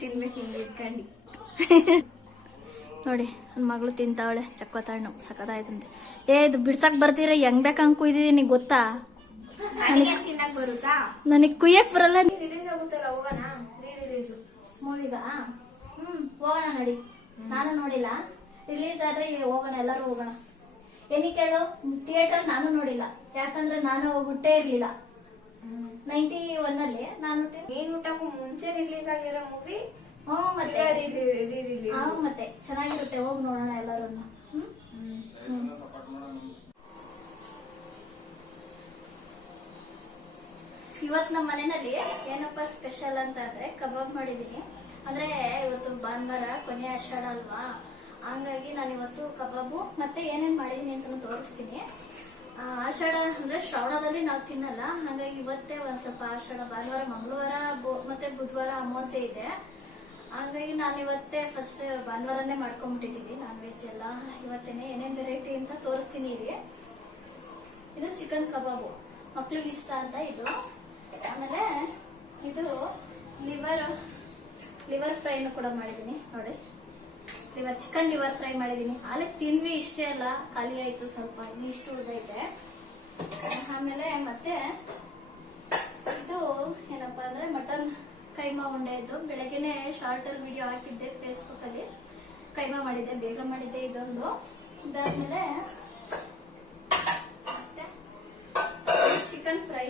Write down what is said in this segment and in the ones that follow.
ತಿನ್ಬೇಕು ಹಿಂಗೆ ಇಟ್ಕೊಂಡು. ನೋಡಿ ನನ್ನ ಮಗಳು ತಿಂತಾವಳೆ ಚಕ್ಕೋತ ಹಣ್ಣು ಸಖತ್ತಾಯ್ತಂತೆ. ಇದು ಬಿಡ್ಸಕ್ ಬರ್ತೀರ ಹೆಂಗ್ ಬೇಕಂಗ್ ಕುಯ್ದಿದ್ದೀನಿ ಗೊತ್ತಾ? ತಿನ್ನಕ್ ಬರುತ್ತಾ? ನನಗ್ ಕುಯ್ಯಕ್ ಬರಲ್ಲ. ರಿಲೀಸ್ ಆಗುತ್ತಲ್ಲ, ಹೋಗೋಣ ರಿಲೀಸು ಮೂವಿಗ. ಹೋಗೋಣ ನಡಿ. ನಾನು ನೋಡಿಲ್ಲ, ರಿಲೀಸ್ ಆದ್ರೆ ಹೋಗೋಣ, ಎಲ್ಲರೂ ಹೋಗೋಣ. ಏನಕ್ಕೆ ಹೇಳು, ಥಿಯೇಟರ್ ನಾನು ನೋಡಿಲ್ಲ, ಯಾಕಂದ್ರೆ ನಾನು ಹುಟ್ಟೇ ಇರ್ಲಿಲ್ಲ. 91 ಅಲ್ಲಿ ನಾನು ನೀನ್ ಹುಟ್ಟಕ್ಕೂ ಮುಂಚೆ ರಿಲೀಸ್ ಆಗಿರೋ ಮೂವಿ. ಮತ್ತೆ ಮತ್ತೆ ಚೆನ್ನಾಗಿರುತ್ತೆ, ಹೋಗಿ ನೋಡೋಣ ಎಲ್ಲರೂ. ಇವತ್ತು ನಮ್ಮ ಮನೆಯಲ್ಲಿ ಏನಪ್ಪಾ ಸ್ಪೆಷಲ್ ಅಂತ ಅಂದ್ರೆ ಕಬಾಬ್ ಮಾಡಿದೀನಿ. ಅಂದ್ರೆ ಇವತ್ತು ಭಾನುವಾರ ಕೊನೆ ಆಷಾಢ ಅಲ್ವಾ, ಹಂಗಾಗಿ ನಾನು ಇವತ್ತು ಕಬಾಬು ಮತ್ತೆ ಏನೇನ್ ಮಾಡಿದೀನಿ ಅಂತ ತೋರಿಸ್ತೀನಿ. ಆಷಾಢ ಅಂದ್ರೆ ಶ್ರಾವಣದಲ್ಲಿ ನಾವು ತಿನ್ನಲ್ಲ, ಹಾಗಾಗಿ ಇವತ್ತೇ ಒಂದ್ ಸ್ವಲ್ಪ ಆಷಾಢ ಭಾನುವಾರ, ಮಂಗಳವಾರ ಮತ್ತೆ ಬುಧವಾರ ಅಮಾವಾಸ್ಯೆ ಇದೆ. ಹಾಗಾಗಿ ನಾನು ಇವತ್ತೇ ಫಸ್ಟ್ ಭಾನುವಾರನೇ ಮಾಡ್ಕೊಂಡ್ಬಿಟ್ಟಿದೀನಿ ನಾನ್ ವೆಜ್ ಎಲ್ಲ. ಇವತ್ತೇನೆ ಏನೇನ್ ವೆರೈಟಿ ಅಂತ ತೋರಿಸ್ತೀನಿ ಇಲ್ಲಿ. ಇದು ಚಿಕನ್ ಕಬಾಬು, ಮಕ್ಳಿಗೆ ಇಷ್ಟ ಅಂತ ಇದು. ಆಮೇಲೆ ಇದು ಲಿವರ್ ಫ್ರೈನು ಕೂಡ ಮಾಡಿದೀನಿ ನೋಡಿ. ಚಿಕನ್ ಲಿವರ್ ಫ್ರೈ ಮಾಡಿದೀನಿ. ಅಲ್ಲಿ ತಿಂದ್ವಿ, ಇಷ್ಟೇ ಅಲ್ಲ, ಖಾಲಿ ಆಯ್ತು ಸ್ವಲ್ಪ, ಇನ್ನು ಇಷ್ಟು ಉಳಿದೈತೆ. ಆಮೇಲೆ ಮತ್ತೆ ಇದು ಏನಪ್ಪಾ ಅಂದ್ರೆ ಮಟನ್ ಕೈಮಾ ಉಂಡೆ. ಇದು ಬೆಳಗ್ಗೆನೆ ಶಾರ್ಟ್ ಅಲ್ಲಿ ವಿಡಿಯೋ ಹಾಕಿದ್ದೆ ಫೇಸ್ಬುಕ್ ಅಲ್ಲಿ, ಕೈಮಾ ಮಾಡಿದ್ದೆ, ಬೇಗ ಮಾಡಿದ್ದೆ ಇದೊಂದು. ಇದಾದ್ಮೇಲೆ ಮತ್ತೆ ಚಿಕನ್ ಫ್ರೈ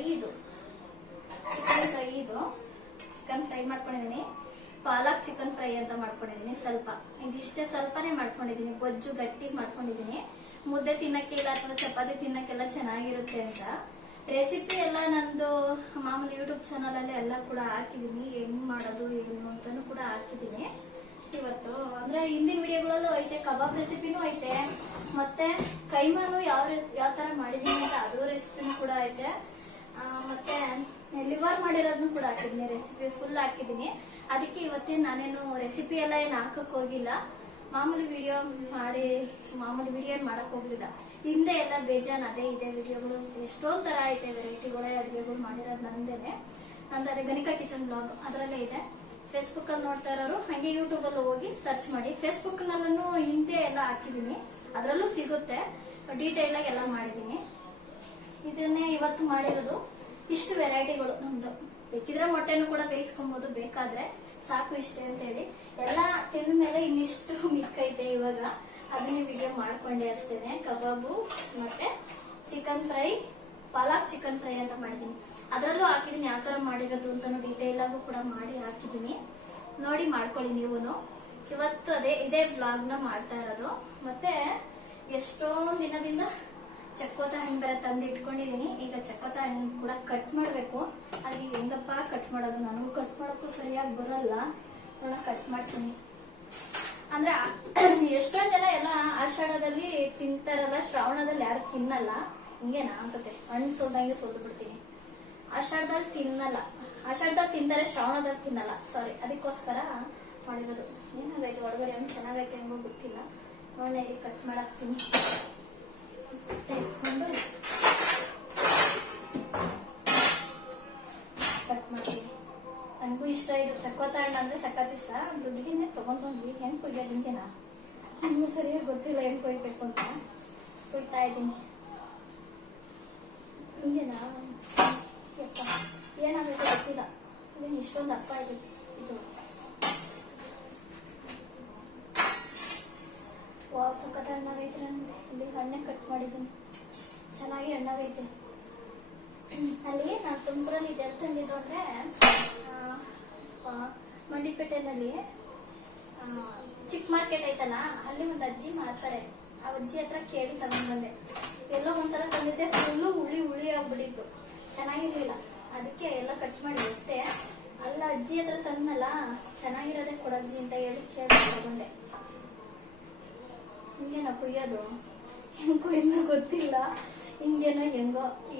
ಚಿಕನ್ ಫ್ರೈ ಮಾಡ್ಕೊಂಡಿದೀನಿ. ಪಾಲಕ್ ಚಿಕನ್ ಫ್ರೈ ಅಂತ ಮಾಡ್ಕೊಂಡಿದೀನಿ. ಸ್ವಲ್ಪ ಇದಿಷ್ಟೇ, ಸ್ವಲ್ಪನೇ ಮಾಡ್ಕೊಂಡಿದೀನಿ, ಗೊಜ್ಜು ಗಟ್ಟಿ ಮಾಡ್ಕೊಂಡಿದೀನಿ. ಮುದ್ದೆ ತಿನ್ನಕ್ಕೆಲ್ಲ ಅಥವಾ ಚಪಾತಿ ತಿನ್ನಕ್ಕೆಲ್ಲ ಚೆನ್ನಾಗಿರುತ್ತೆ ಅಂತ. ರೆಸಿಪಿ ಎಲ್ಲ ನಂದು ಮಾಮೂಲಿ ಯೂಟ್ಯೂಬ್ ಚಾನಲ್ ಅಲ್ಲಿ ಎಲ್ಲ ಕೂಡ ಹಾಕಿದೀನಿ, ಹೆಂಗ್ ಮಾಡೋದು ಏನು ಅಂತಾನು ಕೂಡ ಹಾಕಿದೀನಿ. ಇವತ್ತು ಅಂದ್ರೆ ಹಿಂದಿನ ವಿಡಿಯೋಗಳಲ್ಲೂ ಐತೆ, ಕಬಾಬ್ ರೆಸಿಪಿನೂ ಐತೆ, ಮತ್ತೆ ಕೈಮಾನು ಯಾವ ತರ ಮಾಡಿದೀನಿ ಅಂತ ಅದು ರೆಸಿಪಿನೂ ಕೂಡ ಐತೆ. ಮತ್ತೆ ಲಿವರ್ ಮಾಡಿರೋದನ್ನು ಕೂಡ ಹಾಕಿದೀನಿ, ರೆಸಿಪಿ ಫುಲ್ ಹಾಕಿದೀನಿ. ಅದಕ್ಕೆ ಇವತ್ತಿನ ನಾನೇನು ರೆಸಿಪಿ ಎಲ್ಲ ಏನು ಹಾಕಕ್ ಹೋಗಿಲ್ಲ, ಮಾಮೂಲಿ ವಿಡಿಯೋ ಏನ್ ಮಾಡಕ್ ಹೋಗ್ಲಿಲ್ಲ. ಹಿಂದೆ ಎಲ್ಲ ಬೇಜಾನ್ ಅದೇ ಇದೆ ವಿಡಿಯೋಗಳು, ಎಷ್ಟೊಂದ್ ತರ ಐತೆ ವೆರೈಟಿಗಳೇ ಅಡುಗೆಗಳು ಮಾಡಿರೋದು ನಂದೇನೆ. ನಂದು ಗಣಿಕಾ ಕಿಚನ್ ಬ್ಲಾಗ್ ಅದರಲ್ಲೇ ಇದೆ. ಫೇಸ್ಬುಕ್ ಅಲ್ಲಿ ನೋಡ್ತಾ ಇರೋರು ಹಂಗೆ ಯೂಟ್ಯೂಬ್ ಅಲ್ಲಿ ಹೋಗಿ ಸರ್ಚ್ ಮಾಡಿ. ಫೇಸ್ಬುಕ್ ನಲ್ಲೂ ಹಿಂದೆ ಎಲ್ಲ ಹಾಕಿದೀನಿ, ಅದರಲ್ಲೂ ಸಿಗುತ್ತೆ, ಡೀಟೇಲ್ ಆಗಿ ಎಲ್ಲ ಮಾಡಿದೀನಿ. ಇದನ್ನೇ ಇವತ್ತು ಮಾಡಿರೋದು. ಇಷ್ಟು ವೆರೈಟಿಗಳು ನಮ್ದು. ಬೇಕಿದ್ರೆ ಮೊಟ್ಟೆನೂ ಕೂಡ ಬೇಯಿಸ್ಕೊಬಹುದು, ಬೇಕಾದ್ರೆ ಸಾಕು ಇಷ್ಟೇ ಅಂತ ಹೇಳಿ. ಎಲ್ಲ ತಿಂದ ಮೇಲೆ ಇನ್ನಿಷ್ಟು ಮಿಕ್ಕೈತೆ ಇವಾಗ, ಅದನ್ನೇ ವಿಡಿಯೋ ಮಾಡ್ಕೊಂಡೆ ಅಷ್ಟೇನೆ. ಕಬಾಬು ಮತ್ತೆ ಚಿಕನ್ ಫ್ರೈ, ಪಾಲಕ್ ಚಿಕನ್ ಫ್ರೈ ಅಂತ ಮಾಡಿದೀನಿ. ಅದರಲ್ಲೂ ಹಾಕಿದೀನಿ ಯಾವ ತರ ಮಾಡಿರೋದು ಅಂತಾನು ಡೀಟೇಲ್ ಆಗು ಕೂಡ ಮಾಡಿ ಹಾಕಿದೀನಿ, ನೋಡಿ ಮಾಡ್ಕೊಳ್ಳಿ ನೀವುನು. ಇವತ್ತು ಇದೇ ವ್ಲಾಗ್ ನ ಮಾಡ್ತಾ ಇರೋದು. ಮತ್ತೆ ಎಷ್ಟೊಂದ್ ದಿನದಿಂದ ಚಕ್ಕೋತ ಹಣ್ಣು ಬೇರೆ ತಂದು ಇಟ್ಕೊಂಡಿದೀನಿ. ಈಗ ಚಕ್ಕೋತ ಹಣ್ಣು ಕೂಡ ಕಟ್ ಮಾಡ್ಬೇಕು. ಅಲ್ಲಿ ಹೆಂಗಪ್ಪ ಕಟ್ ಮಾಡೋದು, ನನಗೂ ಕಟ್ ಮಾಡೋಕ್ಕೂ ಸರಿಯಾಗಿ ಬರಲ್ಲ, ನೋಡ ಕಟ್ ಮಾಡ್ತೀನಿ. ಅಂದ್ರೆ ಎಷ್ಟೊಂದ್ ಜನ ಎಲ್ಲ ಆಷಾಢದಲ್ಲಿ ತಿಂತಾರಲ್ಲ, ಶ್ರಾವಣದಲ್ಲಿ ಯಾರು ತಿನ್ನಲ್ಲ. ಹಿಂಗೇನಾ ಅನ್ಸುತ್ತೆ, ಹಣ್ಣು ಸೋಲ್ದಂಗೆ ಸೋಲ್ದು ಬಿಡ್ತೀನಿ. ಆಷಾಢದಲ್ಲಿ ತಿನ್ನಲ್ಲ, ಆಷಾಢದಲ್ಲಿ ತಿಂತಾರೆ, ಶ್ರಾವಣದಲ್ಲಿ ತಿನ್ನಲ್ಲ. ಸಾರಿ, ಅದಕ್ಕೋಸ್ಕರ ಮಾಡಿರೋದು. ಏನಾಗೈತೆ ಒಳಗಡೆ ಹಣ್ಣು ಚೆನ್ನಾಗೈತೆ ಹೆಂಗೋ ಗೊತ್ತಿಲ್ಲ. ನೋಡ ಇಲ್ಲಿ ಕಟ್ ಮಾಡಾಕ್ತೀನಿ. ತೆಗೆದುಕೊಂಡು ಕಟ್ ಮಾಡ್ತೀನಿ. ನನಗೂ ಇಷ್ಟ ಇದು ಚಕ್ಕೋತ ಹಣ್ಣು ಅಂದ್ರೆ ಸಖತ್ ಇಷ್ಟ. ದುಡ್ಡಿಗೆ ತಗೊಂಡ್ ಬಂದ್ವಿ, ಹೆಂಗ್ ಕೊಯ್ಯೋದು ಹಿಂಗೇನಾ, ನಿಮ್ಗೂ ಸರಿಯಾಗಿ ಗೊತ್ತಿಲ್ಲ ಹೆಂಗ್ ಕೊಯ್ಬೇಕು ಅಂತ. ಕೊಯ್ತಾ ಇದ್ದೀನಿ ಹಿಂಗೇನಾ, ಏನಾಗಬೇಕು ಗೊತ್ತಿಲ್ಲ. ಇದೇನು ಇಷ್ಟೊಂದು ಅಪ್ಪ ಇದೆ ಇದು. ವಾವ್, ಸಖತ್ ಹಣ್ಣಾಗೈತೆ. ನಂದೆ ಇಲ್ಲಿ ಹಣ್ಣೆ ಕಟ್ ಮಾಡಿದ್ದೀನಿ, ಚೆನ್ನಾಗಿ ಹಣ್ಣಾಗೈತೆ. ಅಲ್ಲಿ ನಾನು ತುಮಕೂರಲ್ಲಿ ಇದೆ ತಂದಿದ್ದು ಅಂದ್ರೆ ಮಂಡಿಪೇಟೆನಲ್ಲಿ ಚಿಕ್ಕ ಮಾರ್ಕೆಟ್ ಐತಲ್ಲ, ಅಲ್ಲಿ ಒಂದು ಅಜ್ಜಿ ಮಾಡ್ತಾರೆ. ಆ ಅಜ್ಜಿ ಹತ್ರ ಕೇಳಿ ತಗೊಂಡ್ ಬಂದೆ. ಎಲ್ಲೋ ಒಂದ್ಸಲ ತಂದಿದ್ದೆ, ಫುಲ್ಲು ಹುಳಿ ಆಗ್ಬಿಟ್ಟಿತ್ತು, ಚೆನ್ನಾಗಿರ್ಲಿಲ್ಲ. ಅದಕ್ಕೆ ಎಲ್ಲ ಕಟ್ ಮಾಡಿ ಅಷ್ಟೇ. ಅಲ್ಲ ಅಜ್ಜಿ ಹತ್ರ ತಂದಲ್ಲ, ಚೆನ್ನಾಗಿರೋದೇ ಕೊಡಜ್ಜಿ ಅಂತ ಹೇಳಿ ಕೇಳಿ ತಗೊಂಡೆ. ಹಿಂಗೇನೋ ಕುಯ್ಯೋದು, ಹೆಂಗ್ ಕುಯ್ಯೋ ಗೊತ್ತಿಲ್ಲ. ಹಿಂಗೇನೋ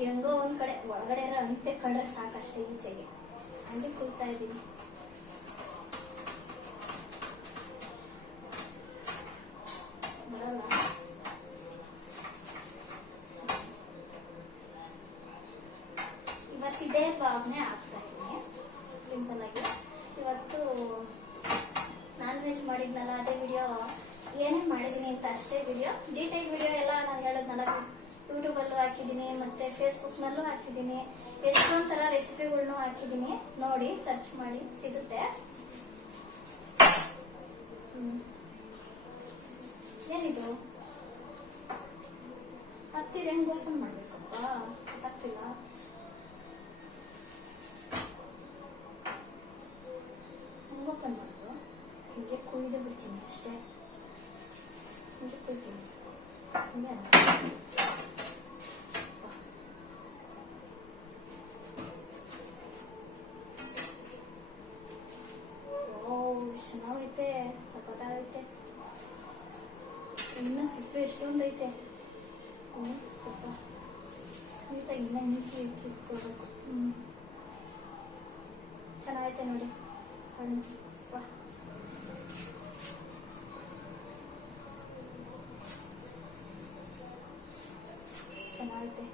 ಹೆಂಗೋ ಒಂದ್ ಕಡೆ ಒಳಗಡೆ ಅಂತೆ ಕಂಡ್ರೆ ಸಾಕಷ್ಟೇ ಈಚೆಗೆ, ಹಂಗೆ ಕುಯ್ತಾ ಇದ್ದೀನಿ. ಬರಲ್ಲ ಇವತ್ತಿದೇ ಭಾವನೆ ಆಗ್ತಾ ಇದ್ದೀನಿ ಸಿಂಪಲ್ ಆಗಿ. ಇವತ್ತು ನಾನ್ ವೆಜ್ ಮಾಡಿದ್ನಲ್ಲ ಅದೇ ವಿಡಿಯೋ ಏನೇನು ಮಾಡಿದ್ದೀನಿ ಅಂತ ಅಷ್ಟೇ ವಿಡಿಯೋ. ಡೀಟೇಲ್ ವಿಡಿಯೋ ಎಲ್ಲ ನಾನು ಹೇಳೋದ್ನಲ್ಲ ಯೂಟ್ಯೂಬಲ್ಲೂ ಹಾಕಿದ್ದೀನಿ ಮತ್ತು ಫೇಸ್ಬುಕ್ನಲ್ಲೂ ಹಾಕಿದ್ದೀನಿ. ಎಷ್ಟೊಂದು ಥರ ರೆಸಿಪಿಗಳ್ನೂ ಹಾಕಿದ್ದೀನಿ, ನೋಡಿ ಸರ್ಚ್ ಮಾಡಿ ಸಿಗುತ್ತೆ. ಏನಿದು ಹತ್ತಿರ ಹೆಂಗೆ ಓಪನ್ ಮಾಡಬೇಕಪ್ಪ ಗೊತ್ತಾಗ್ತಿಲ್ಲ. ಹೆಂಗೆ ಓಪನ್ ಮಾಡೋದು? ಹೀಗೆ ಕುಯ್ದು ಬಿಡ್ತೀನಿ ಅಷ್ಟೇ. ಹೀಗೆ ಕುಯ್ತೀನಿ ಹಿಂಗೆ. ಚೆನ್ನಾಗೈತೆ, ಸಖತ್ತಾಗೈತೆ. ಇನ್ನು ಸಿಪ್ಪೆ ಎಷ್ಟೊಂದು ಐತೆ. ಇನ್ನ ಕಿತ್ಕೋಬೇಕು. ಚೆನ್ನಾಗೈತೆ ನೋಡಿ ಹಣ್ಣು. ಚೆನ್ನಾಗೈತೆ,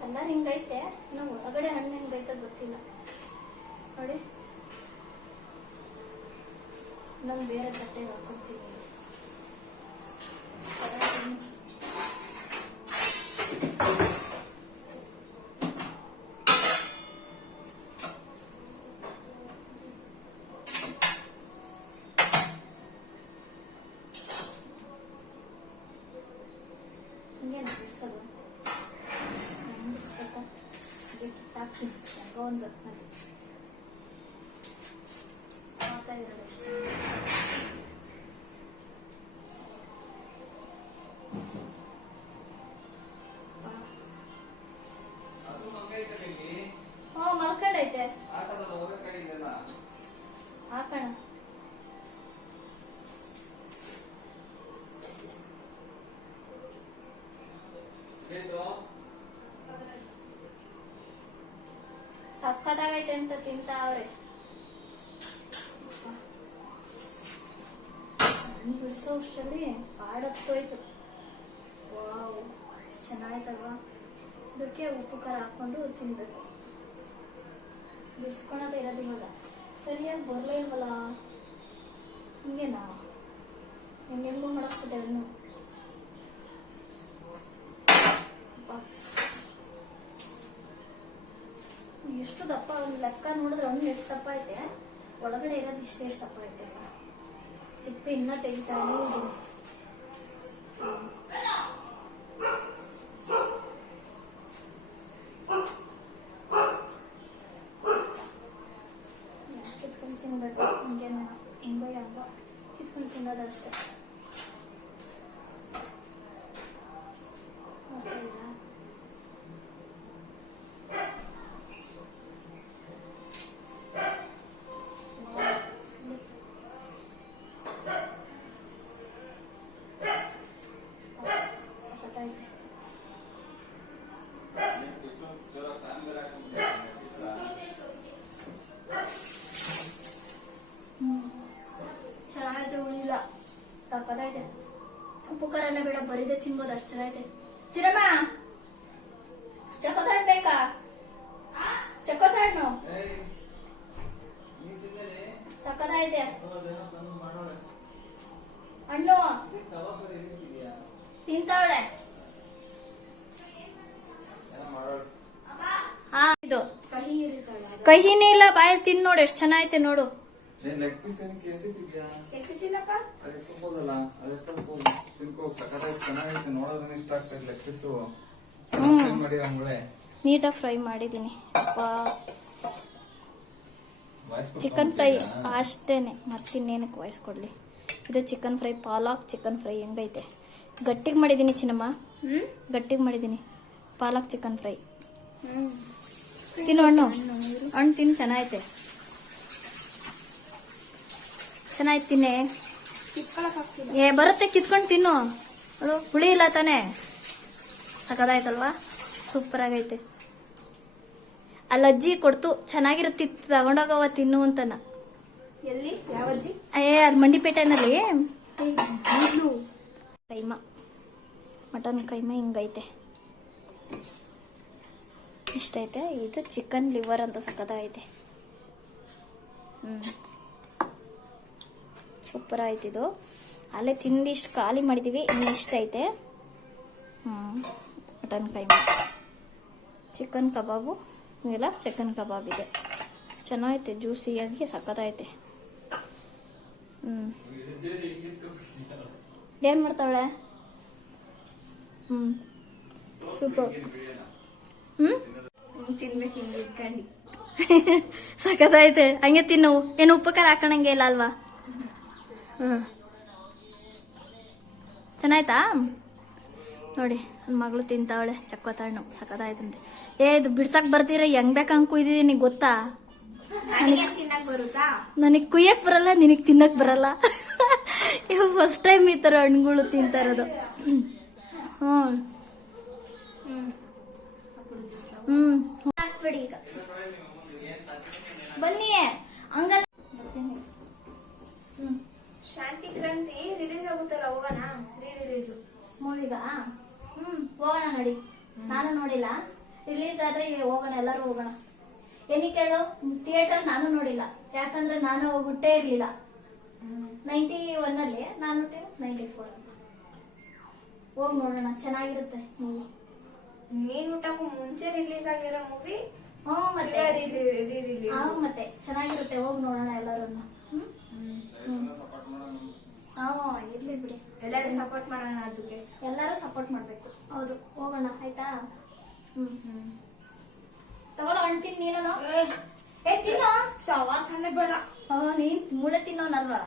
ಕಲರ್ ಹಿಂಗೈತೆ. ಇನ್ನು ಒಳಗಡೆ ಹಣ್ಣು ಹೆಂಗೈತೆ ಗೊತ್ತಿಲ್ಲ ನೋಡಿ. ಇನ್ನೊಂದು ಬೇರೆ ತಟ್ಟೆಗೆ ಹಾಕೊಡ್ತೀನಿ. ಹಿಂಗೇನು ಬಿಡಿಸೋದು ಬಿಡಿಸ್ಬೇಕಾ? ಕಿತ್ತಾಕ್ತೀನಿ ಒಂದು ಹಾಕ್ತಾ ಇರೋದು ಅಷ್ಟೇ. ಮಲ್ಕೊಂಡೈತೆ ಹಾಕೋಣ. ಸಕ್ಕತ್ತಾಗೈತೆ ಅಂತ ತಿಂತಾವ್ರೆ. ಬಿಡಿಸೋ ಅಷ್ಟರಲ್ಲಿ ಆಡತ್ತೋಯ್ತು. ವಾವ್, ಚೆನ್ನಾಯ್ತಲ್ವಾ? ಇದಕ್ಕೆ ಉಪ್ಪು ಖಾರ ಹಾಕೊಂಡು ತಿನ್ಬೇಕು. ಬಿಡಿಸ್ಕೊಳೋದೇ ಇರೋದು ಇವಾಗ. ಸರಿಯಾಗಿ ಬರಲೇ ಇಲ್ವಲ್ಲ. ಹಿಂಗೇನಾ? ಹೆಂಗೆಂಗೋ ಮಾಡಕ್ಬಿಟ್ಟೆ ಹಣ್ಣು. ಎಷ್ಟು ದಪ್ಪ, ಒಂದು ಲೆಕ್ಕ ನೋಡಿದ್ರೆ ಹಣ್ಣು ಎಷ್ಟು ದಪ್ಪ ಐತೆ, ಒಳಗಡೆ ಇರೋದು ಇಷ್ಟೇ ಎಷ್ಟು ದಪ್ಪ ಐತೆ ಅಲ್ಲ. ಸಿಪ್ಪೆ ಇನ್ನ ತೆಗಿತಾನೆ ಇದ್ದೀನಿ. ಕಿತ್ಕೊಂಡು ತಿನ್ಬೇಕು. ಹಿಂಗೇನು ಹೆಂಗೋ ಯಾಕೋ ಕಿತ್ಕೊಂಡು ತಿನ್ನೋದಷ್ಟೇ. ಚೆನ್ನಾಗೈತೆ, ಉಳಿಲ್ಲ, ಸಕ್ಕತ್ತಾಗಿದೆ. ಉಪ್ಪು ಖಾರನೇ ಬೇಡ, ಬರೀದೆ ತಿನ್ಬೋದು, ಅಷ್ಟು ಚೆನ್ನಾಗೈತೆ. ಚಿರಮ್ಮ ಚಕೋತ ಹಣ್ಣು ಬೇಕಾ? ಚಕೋತ ಹಣ್ಣು ಸಕ್ಕತ್ತಾಗೈತೆ ಹಣ್ಣು. ತಿಂತಾವಳೆ. ಹಾ, ಇದು ಕಹಿನೇ ಇಲ್ಲ, ಬಾಯಲ್ಲಿ ತಿನ್ ನೋಡು ಎಷ್ಟು ಚೆನ್ನಾಗೈತೆ ನೋಡು. ನೀಟಾಗಿ ಫ್ರೈ ಮಾಡಿದೀನಿ. ಚಿಕನ್ ಫ್ರೈ ಅಷ್ಟೇನೆ, ಮತ್ತಿನ್ನೇನಕ್ಕೆ ವಾಯ್ಸ್ ಕೊಡ್ಲಿ. ಇದು chicken fry, palak chicken fry ಹೆಂಗೈತೆ. ಗಟ್ಟಿಗೆ ಮಾಡಿದ್ದೀನಿ ಚಿನ್ನಮ್ಮ, ಗಟ್ಟಿಗೆ ಮಾಡಿದ್ದೀನಿ ಪಾಲಾಕ್ ಚಿಕನ್ ಫ್ರೈ. ತಿನ್ನು ಹಣ್ಣು, ಹಣ್ಣು ತಿನ್ನು, ಚೆನ್ನಾಗೈತೆ. ಚೆನ್ನಾಗಿ ತಿನ್ನೆ. ಬರುತ್ತೆ, ಕಿತ್ಕೊಂಡು ತಿನ್ನು. ಅದು ಹುಳಿ ಇಲ್ಲ ತಾನೇ, ಸಕ್ಕದಾಯ್ತಲ್ವಾ? ಸೂಪರ್ ಆಗೈತೆ. ಅಲ್ಲಿ ಅಜ್ಜಿ ಕೊಡ್ತು, ಚೆನ್ನಾಗಿರುತ್ತೆ, ತಗೊಂಡೋಗವ ತಿನ್ನು ಅಂತನ. ಎಲ್ಲಿ? ಯಾವ ಅಜ್ಜಿ? ಅಲ್ಲಿ ಮಂಡಿಪೇಟೆನಲ್ಲಿ ಕೈಮಾ, ಮಟನ್ ಕೈಮಾ ಹಿಂಗೈತೆ, ಇಷ್ಟೈತೆ. ಇದು ಚಿಕನ್ ಲಿವರ್ ಅಂತ ಸಕ್ಕತ್ತಾಗೈತೆ. ಸೂಪರ್ ಆಯ್ತಿದು. ಅಲ್ಲೇ ತಿಂದಿಷ್ಟು ಖಾಲಿ ಮಾಡಿದ್ದೀವಿ, ಇನ್ನು ಇಷ್ಟ ಐತೆ. ಮಟನ್ ಕೈಮಾ, ಚಿಕನ್ ಕಬಾಬು, ಇವೆಲ್ಲ ಚಿಕನ್ ಕಬಾಬ್ ಇದೆ. ಚೆನ್ನಾಗೈತೆ, ಜ್ಯೂಸಿಯಾಗಿ ಸಕ್ಕತ್ತೈತೆ. ಏನು ಮಾಡ್ತಾವಳೆ? ಸೂಪರ್. ತಿನ್ಬೇಕು ಹಿಂಗೆ ಇಟ್ಕೊಂಡು. ಸಕ್ಕತ್ತೈತೆ, ಹಂಗೆ ತಿನ್ನು. ಏನು ಉಪ್ಪು ಖಾರ ಹಾಕೋಣಂಗೆ ಇಲ್ಲ ಅಲ್ವಾ? ಚೆನ್ನಾಯ್ತಾ? ನೋಡಿ ನನ್ನ ಮಗಳು ತಿಂತಾವಳೆ ಚಕ್ಕೋತಾಣ್ಣು, ಸಕ್ಕತ್ತಾಯ್ತಂತೆ. ಇದು ಬಿಡ್ಸಕ್ ಬರ್ತೀರ, ಹೆಂಗ್ ಬೇಕಂಗ್ ಕುಯ್ದಿದ್ದೀನಿ ಗೊತ್ತಾ? ತಿನ್ನಕ್ ಬರುತ್ತಾ? ನನಗೆ ಕುಯ್ಯಕ್ ಬರಲ್ಲ, ನಿನಗ್ ತಿನ್ನಕ್ ಬರಲ್ಲ. ಇವಾಗ ಫಸ್ಟ್ ಟೈಮ್ ಈ ಥರ ಹಣ್ಣುಗಳು ತಿಂತಾ ಇರೋದು. ಹಾಕ್ಬಿಡಿ ಈಗ, ಬನ್ನಿ ಹಂಗಲ್ಲ. ಶಾಂತಿ ಕ್ರಾಂತಿ ರಿಲೀಸ್ ಆಗುತ್ತಲ್ಲ, ಹೋಗೋಣ? ರಿಲೀಸು ಮೂವಿಗ? ಹೋಗೋಣ ನೋಡಿ. ನಾನು ನೋಡಿಲ್ಲ, ರಿಲೀಸ್ ಆದ್ರೆ ಹೋಗೋಣ, ಎಲ್ಲರೂ ಹೋಗೋಣ. ಏನಕ್ಕೆ ಹೇಳು, ಥಿಯೇಟರ್ ನಾನು ನೋಡಿಲ್ಲ, ಯಾಕಂದ್ರೆ ನಾನು ಹುಟ್ಟೇ ಇರ್ಲಿಲ್ಲ. 91 ನಾನು ಹುಟ್ಟಿದ್ದು 94. ಹೋಗಿ ನೋಡೋಣ, ಚೆನ್ನಾಗಿರುತ್ತೆ ಮೂವಿ. ನೀನ್ ಊಟಕ್ಕೂ ಮುಂಚೆ ರಿಲೀಸ್ ಆಗಿರೋ ಮೂವಿ. ಮತ್ತೆ ಮತ್ತೆ ಚೆನ್ನಾಗಿರುತ್ತೆ, ಹೋಗಿ ನೋಡೋಣ ಎಲ್ಲರೂ. ಇರ್ಲಿ ಬಿಡಿ, ಎಲ್ಲರೂ ಸಪೋರ್ಟ್ ಮಾಡೋಣ ಅದಕ್ಕೆ. ಎಲ್ಲರೂ ಸಪೋರ್ಟ್ ಮಾಡ್ಬೇಕು. ಹೌದು, ಹೋಗೋಣ ಆಯ್ತಾ? ತಗೊಳ್ಳೋ ಹಣ್ಣು ತಿನ್ನು. ನೀನು ತಿನ್ನೋ, ಸವಾಲ್ ಸಣ್ಣ ಬೇಡ. ನೀನ್ ಮೂಳೆ ತಿನ್ನೋನಲ್ವಾ?